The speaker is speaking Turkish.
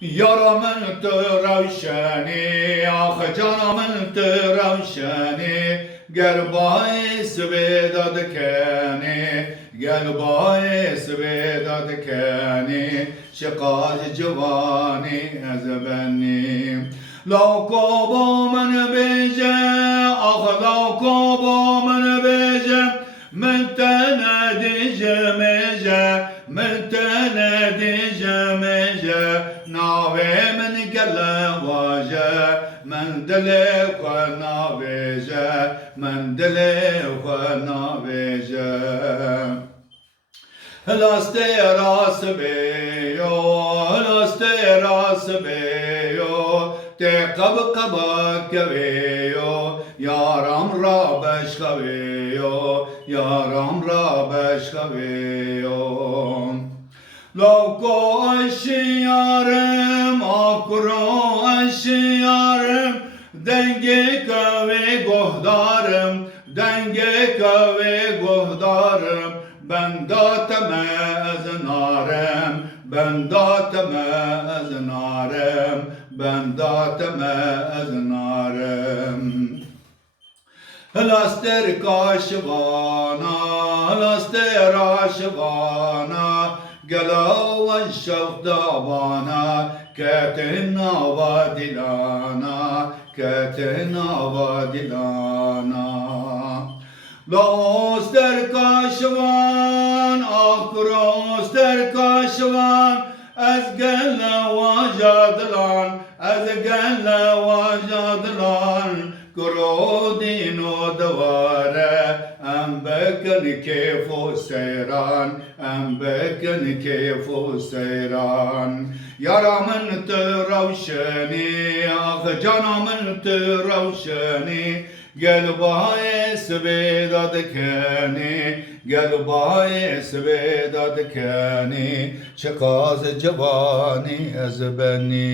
Yaramın travşani, ah canımın travşani, gel bahis vedad kani, gel bahis vedad kani, şikaz cevani ezbeni. Lav kobo men beje, ah lav kobo men beje, men tenedi jemeje, men tenedi jemeje, nave men gele vaje, men dele kwa naveje, men dele kwa naveje. Laste ras beyo, laste ras beyo, te kab keveyo, yaram ra beşkaveyo, yaram ra beşkaveyo. Loko aşiyarım, akro aşiyarım, denge kave gohdarım, denge kave gohdarım, ben dateme eznarım, ben dateme eznarım, ben dateme eznarım. Laster kaşvana, laster aşvana, gelavan şavdabana, ketina vadilana, ketina vadilana. Laster kaşvan, akroster kaşvan, ezgelle vajadlan, ezgelle vajadlan, Grodino davare, em bekن keyfu seyran, em bekن keyfu seyran. Yaramın travşani, ah canımın travşani, gel bahis vedad kani, gel bahis vedad kani, şikaz cevani ezbeni.